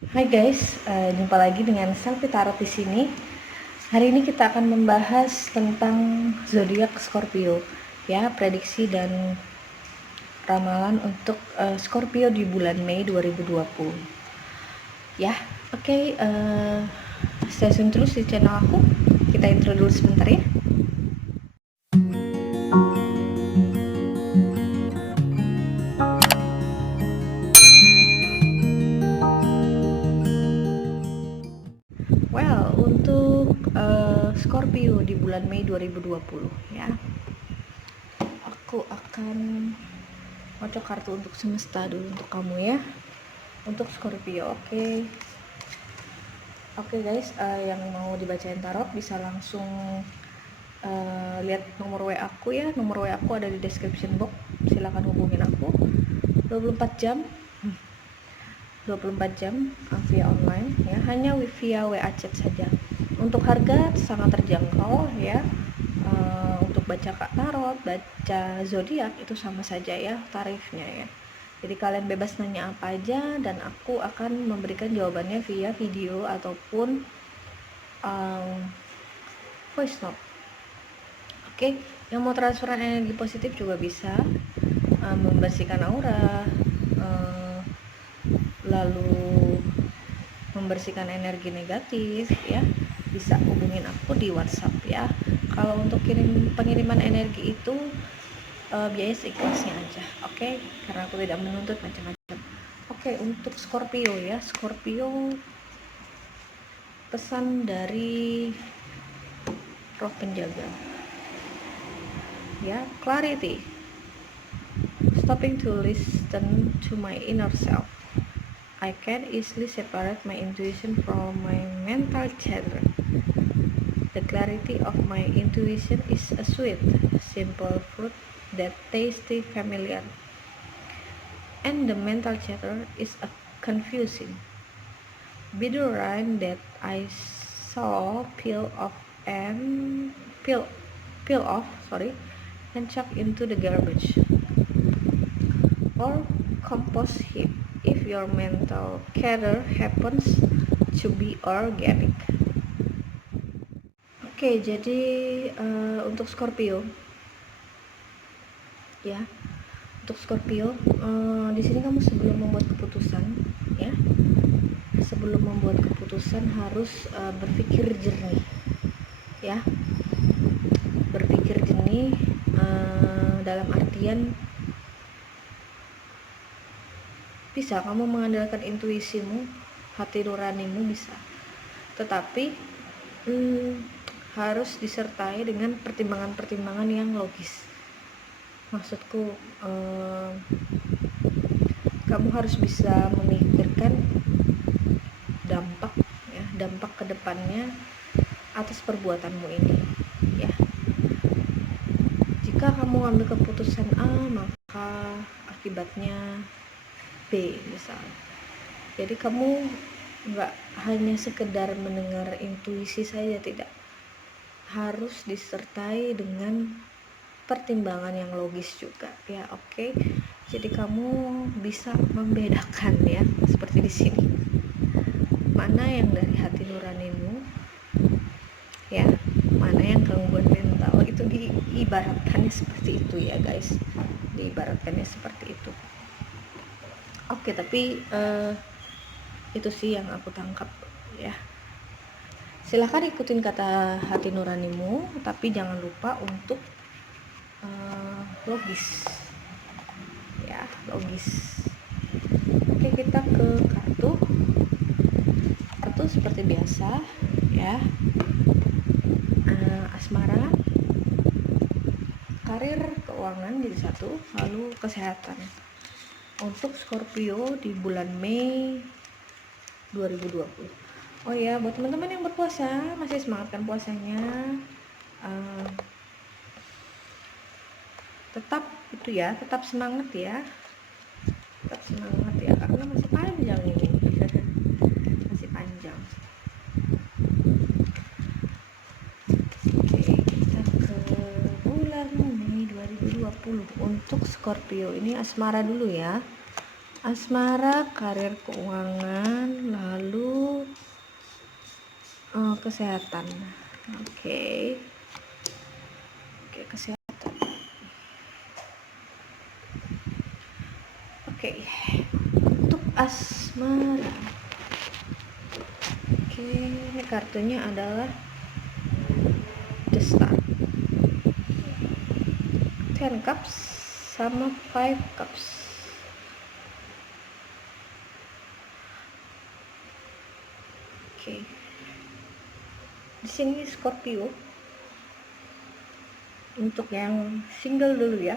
Hai guys, jumpa lagi dengan Selvi Tarot di sini. Hari ini kita akan membahas tentang zodiak Scorpio, ya, prediksi dan ramalan untuk Scorpio di bulan Mei 2020. Ya, oke, stay tune terus di channel aku. Kita intro dulu sebentar ya. Well, untuk Scorpio di bulan Mei 2020 ya. Aku akan ngocok kartu untuk semesta dulu untuk kamu ya. Untuk Scorpio, oke. Oke guys, yang mau dibacain tarot bisa langsung lihat nomor WA aku ya. Nomor WA aku ada di description box. Silahkan hubungin aku 24 jam 24 jam via online ya, hanya via WA chat saja. Untuk harga sangat terjangkau ya. Untuk baca tarot, baca zodiak itu sama saja ya tarifnya ya. Jadi kalian bebas nanya apa aja dan aku akan memberikan jawabannya via video ataupun voice note. Oke, yang mau transferan energi positif juga bisa, membersihkan aura, lalu membersihkan energi negatif ya, bisa hubungin aku di WhatsApp ya. Kalau untuk pengiriman energi itu biaya seikhlasnya aja, oke? Karena aku tidak menuntut macam-macam. Oke, untuk Scorpio ya, Scorpio pesan dari roh penjaga ya, clarity, stopping to listen to my inner self. I can easily separate my intuition from my mental chatter. The clarity of my intuition is a sweet, simple fruit that tastes familiar, and the mental chatter is a confusing, bitter rind that I saw peel off and chuck into the garbage or compost heap if your mental chatter happens to be organic. Oke, jadi untuk Scorpio ya, untuk Scorpio di sini kamu sebelum membuat keputusan ya, harus berpikir jernih ya, berpikir jernih dalam artian bisa kamu mengandalkan intuisimu, hati nuranimu bisa, tetapi harus disertai dengan pertimbangan-pertimbangan yang logis. Maksudku, kamu harus bisa memikirkan dampak kedepannya atas perbuatanmu ini ya. Jika kamu ambil keputusan A, maka akibatnya B misalnya. Jadi kamu nggak hanya sekedar mendengar intuisi saja, tidak, harus disertai dengan pertimbangan yang logis juga ya. Oke, jadi kamu bisa membedakan ya, seperti di sini, mana yang dari hati nuranimu ya, mana yang gangguan mental. Itu diibaratkannya seperti itu ya guys, diibaratkannya seperti itu. Oke, tapi itu sih yang aku tangkap ya. Silahkan ikutin kata hati nuranimu, tapi jangan lupa untuk logis ya, logis. Oke, kita ke kartu seperti biasa ya. Asmara, karir, keuangan jadi satu, lalu kesehatan untuk Scorpio di bulan Mei 2020. Oh ya, buat teman-teman yang berpuasa, masih semangatkan puasanya, tetap itu ya, tetap semangat ya, karena masih panjang ini. Masih panjang. Oke, kita ke bulan Mei 2020 untuk Scorpio. Ini asmara dulu ya, asmara, karir, keuangan, lalu kesehatan. Oke, kesehatan. Oke, untuk asmara. Oke, ini kartunya adalah The Star, Ten Cups sama Five Cups. Oke, di sini Scorpio. Untuk yang single dulu ya.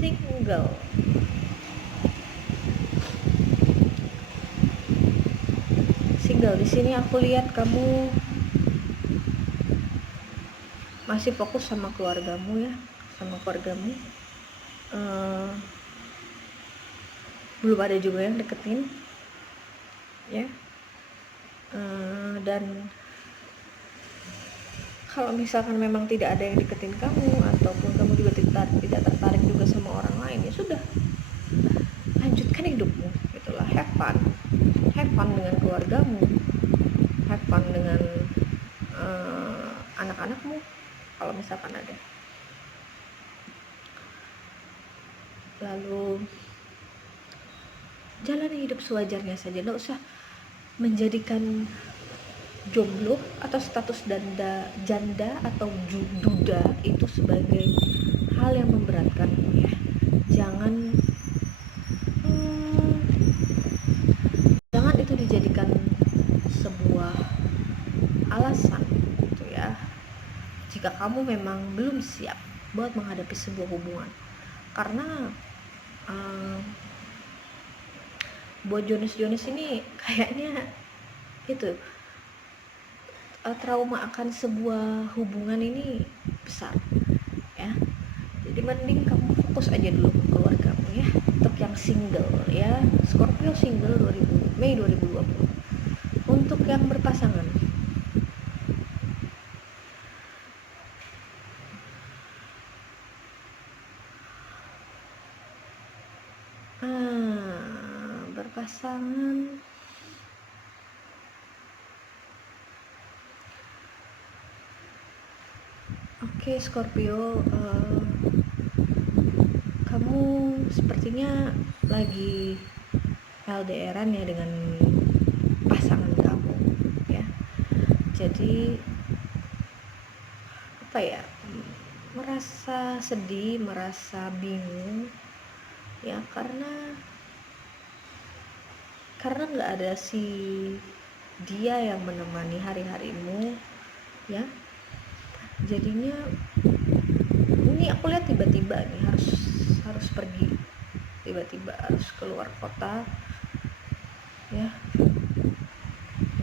Single. Single di sini aku lihat kamu masih fokus sama keluargamu ya, belum ada juga yang deketin ya. Dan kalau misalkan memang tidak ada yang deketin kamu, ataupun kamu juga tidak tertarik juga sama orang lain, ya sudah, lanjutkan hidupmu gitulah. Have fun dengan keluargamu, have fun dengan anak-anakmu kalau misalkan ada. Lalu jalani hidup sewajarnya saja, nggak usah menjadikan jomblo atau status janda atau duda itu sebagai hal yang memberatkan ya. Jangan itu dijadikan sebuah alasan gitu ya, jika kamu memang belum siap buat menghadapi sebuah hubungan. Karena buat Jonas ini kayaknya itu trauma akan sebuah hubungan ini besar ya. Jadi mending kamu fokus aja dulu ke keluargamu ya. Untuk yang single ya, Scorpio single Mei 2020. Untuk yang berpasangan, berpasangan oke, Scorpio, kamu sepertinya lagi LDR-an ya dengan pasangan kamu ya. Jadi apa ya, merasa sedih, merasa bingung ya, karena nggak ada si dia yang menemani hari-harimu ya. Jadinya ini aku lihat tiba-tiba nih harus pergi, tiba-tiba harus keluar kota ya,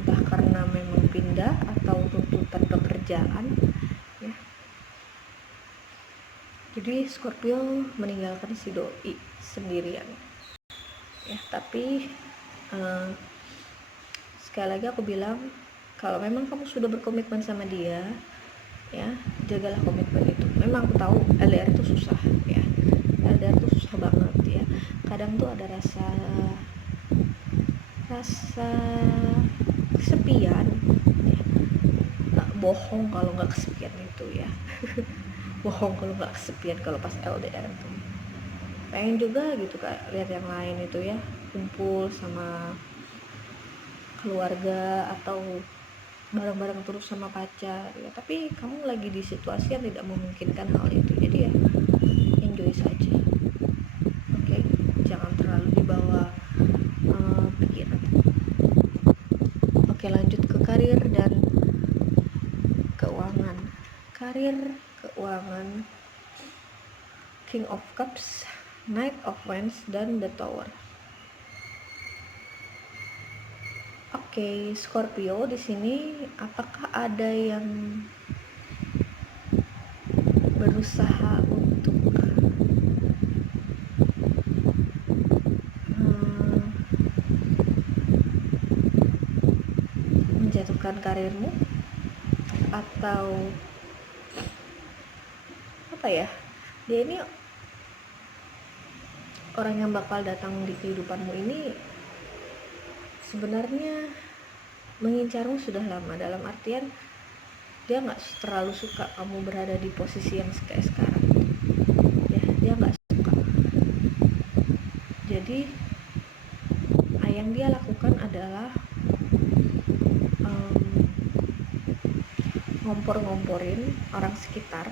entah karena memang pindah atau tuntutan pekerjaan ya. Jadi Scorpio meninggalkan si doi sendirian ya. Tapi sekali lagi aku bilang, kalau memang kamu sudah berkomitmen sama dia ya, jagalah komitmen itu. Memang aku tahu LDR itu susah ya, LDR itu susah banget ya. Kadang tuh ada rasa kesepian ya. Bohong kalau nggak kesepian itu ya. Bohong kalau nggak kesepian kalau pas LDR tuh. Pengen juga gitu Kak, lihat yang lain itu ya, kumpul sama keluarga atau bareng-bareng terus sama pacar ya. Tapi kamu lagi di situasi yang tidak memungkinkan hal itu, jadi ya enjoy saja. Oke, jangan terlalu dibawa pikiran. Oke, lanjut ke karir dan keuangan. Karir, keuangan, King of Cups, Knight of Wands, dan The Tower. Oke, Scorpio di sini apakah ada yang berusaha untuk menjatuhkan karirmu, atau apa ya, dia ini orang yang bakal datang di kehidupanmu ini sebenarnya mengincarmu sudah lama, dalam artian dia nggak terlalu suka kamu berada di posisi yang kayak sekarang ya, dia nggak suka. Jadi yang dia lakukan adalah ngompor-ngomporin orang sekitar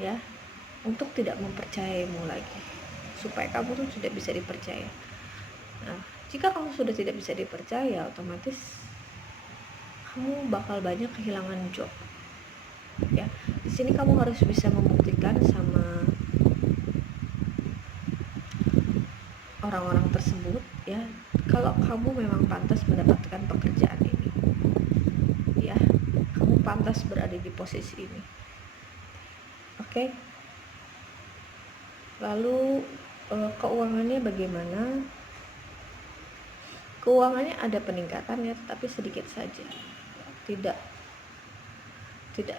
ya, untuk tidak mempercayaimu lagi, supaya kamu tuh tidak bisa dipercaya. Nah, jika kamu sudah tidak bisa dipercaya, otomatis kamu bakal banyak kehilangan job ya. Di sini kamu harus bisa membuktikan sama orang-orang tersebut ya, kalau kamu memang pantas mendapatkan pekerjaan ini ya, kamu pantas berada di posisi ini. Oke. Lalu keuangannya bagaimana? Keuangannya ada peningkatan ya, tetapi sedikit saja, tidak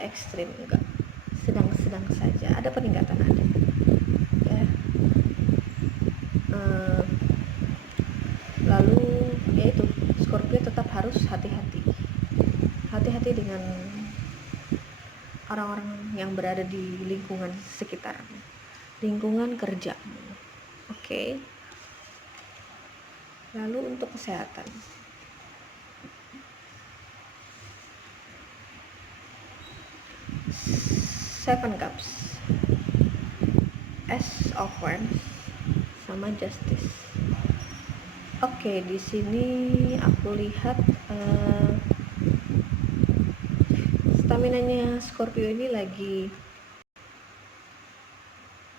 ekstrim, enggak, sedang-sedang saja, ada peningkatan ada ya. Lalu yaitu Scorpio tetap harus hati-hati dengan orang-orang yang berada di lingkungan sekitar, lingkungan kerja. Oke. Lalu untuk kesehatan, Seven Cups, Ace of Wands, sama Justice. Oke, di sini aku lihat staminanya Scorpio ini lagi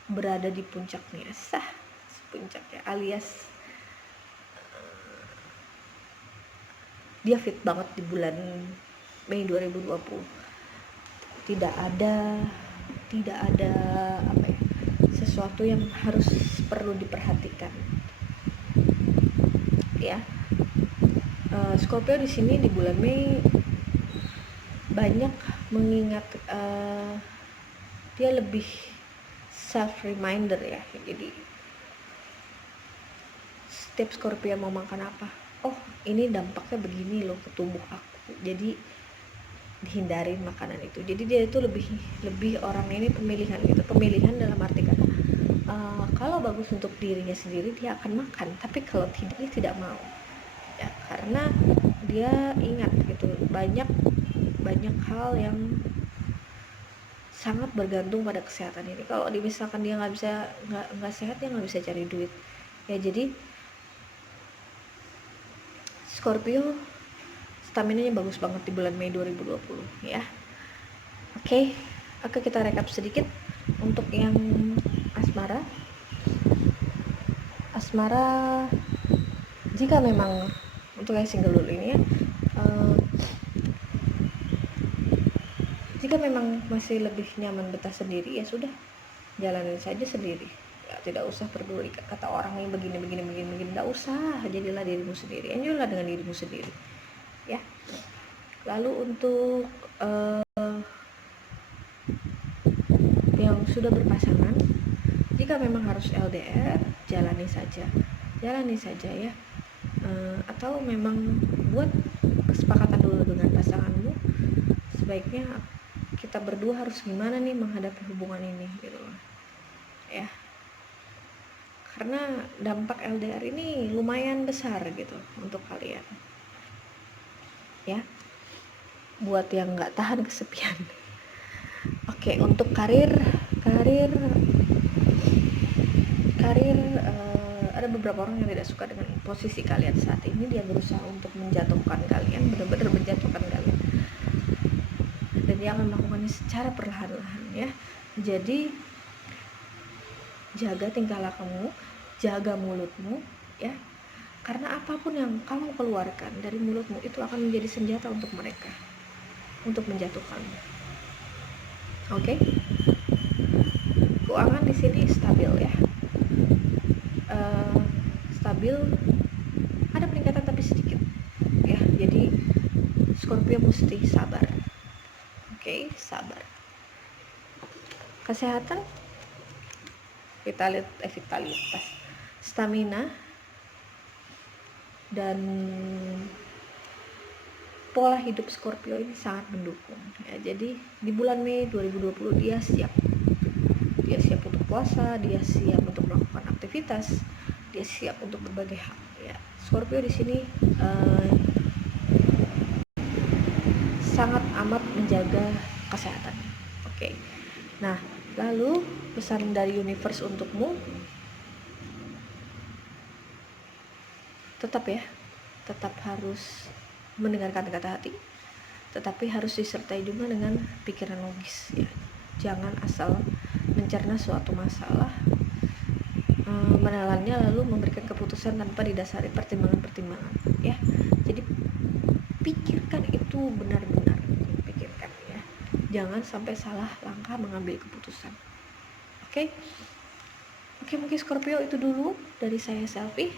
berada di puncaknya, puncaknya, alias dia fit banget di bulan Mei 2020. Tidak ada apa ya, sesuatu yang harus perlu diperhatikan ya. Scorpio di sini di bulan Mei banyak mengingat, dia lebih self reminder ya. Jadi setiap Scorpio mau makan apa, oh ini dampaknya begini loh ke tubuh aku, jadi dihindarin makanan itu. Jadi dia itu lebih orang ini pemilihan gitu, pemilihan dalam arti kata kalau bagus untuk dirinya sendiri dia akan makan, tapi kalau tidak dia tidak mau ya, karena dia ingat gitu, banyak hal yang sangat bergantung pada kesehatan ini. Kalau misalkan dia nggak sehat, dia nggak bisa cari duit ya. Jadi Scorpio staminanya bagus banget di bulan Mei 2020 ya. Oke, kita rekap sedikit untuk yang asmara. Jika memang untuk yang single dulu ini ya, jika memang masih lebih nyaman betah sendiri, ya sudah, jalanin saja sendiri ya, tidak usah peduli kata orang yang begini, tidak usah. Jadilah dirimu sendiri, enjoylah dengan dirimu sendiri ya. Lalu untuk yang sudah berpasangan, jika memang harus LDR, jalani saja ya. Atau memang buat kesepakatan dulu dengan pasanganmu, sebaiknya kita berdua harus gimana nih menghadapi hubungan ini gitu ya, karena dampak LDR ini lumayan besar gitu untuk kalian ya, buat yang nggak tahan kesepian. Oke, untuk karir ada beberapa orang yang tidak suka dengan posisi kalian saat ini. Dia berusaha untuk menjatuhkan kalian, benar-benar menjatuhkan kalian, dan dia akan melakukannya secara perlahan-lahan ya. Jadi jaga tingkah lakumu, jaga mulutmu ya, karena apapun yang kamu keluarkan dari mulutmu itu akan menjadi senjata untuk mereka, untuk menjatuhkanmu. Oke. Keuangan di sini stabil ya, stabil, ada peningkatan tapi sedikit ya. Jadi Scorpio mesti sabar. Oke, sabar. Kesehatan, vitalitas, stamina, dan pola hidup Scorpio ini sangat mendukung ya. Jadi di bulan Mei 2020 dia siap untuk puasa, dia siap untuk melakukan aktivitas, dia siap untuk berbagai hal ya. Scorpio di sini sangat amat menjaga kesehatan. Oke. Nah, lalu pesan dari universe untukmu, tetap harus mendengarkan kata hati, tetapi harus disertai juga dengan pikiran logis ya. Jangan asal mencerna suatu masalah, menelannya lalu memberikan keputusan tanpa didasari pertimbangan-pertimbangan ya. Jadi pikirkan itu benar-benar, pikirkan ya. Jangan sampai salah langkah mengambil keputusan. Oke, mungkin Scorpio itu dulu dari saya Selfie.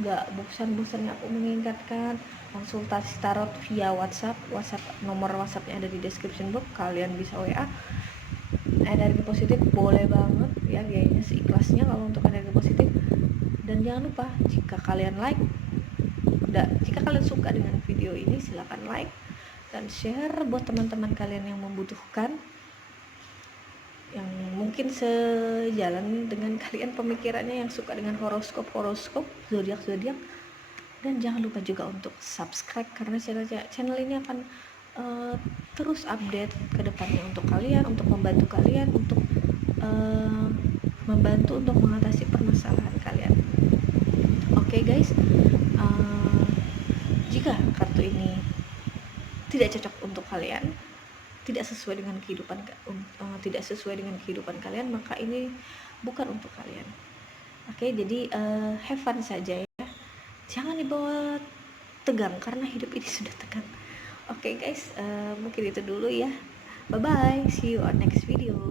Gak bosan-bosannya aku mengingatkan, konsultasi tarot via WhatsApp nomor WhatsAppnya ada di description box, kalian bisa WA. Energi positif boleh banget ya, biayanya seikhlasnya kalau untuk energi positif. Dan jangan lupa, jika kalian suka dengan video ini, silakan like dan share buat teman-teman kalian yang membutuhkan, yang mungkin sejalan dengan kalian pemikirannya, yang suka dengan horoskop, zodiak. Dan jangan lupa juga untuk subscribe, karena channel ini akan terus update ke depannya untuk kalian, untuk membantu kalian, untuk membantu untuk mengatasi permasalahan kalian. Oke guys, jika kartu ini tidak cocok untuk kalian, tidak sesuai dengan kehidupan kalian, maka ini bukan untuk kalian. Oke, jadi have fun saja ya, jangan dibawa tegang karena hidup ini sudah tegang. Oke guys, mungkin itu dulu ya. Bye bye, see you on next video.